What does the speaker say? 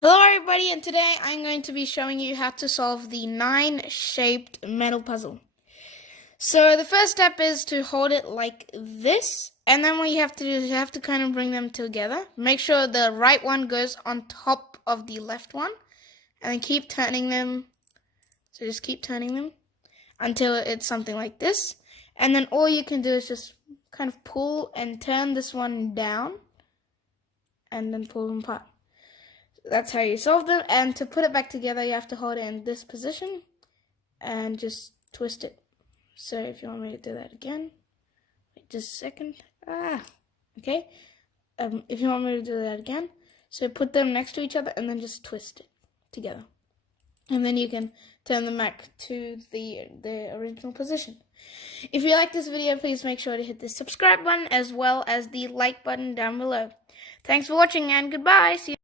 Hello everybody, and today I'm going to be showing you how to solve the 9-shaped metal puzzle. So the first step is to hold it like this, and then what you have to do is you have to kind of bring them together. Make sure the right one goes on top of the left one, and then keep turning them. So just keep turning them until it's something like this. And then all you can do is just kind of pull and turn this one down, and then pull them apart. That's how you solve them. And to put it back together, you have to hold it in this position and just twist it. So if you want me to do that again, wait just a second. Okay. If you want me to do that again, so put them next to each other and then just twist it together. And then you can turn them back to the original position. If you like this video, please make sure to hit the subscribe button as well as the like button down below. Thanks for watching and goodbye. See you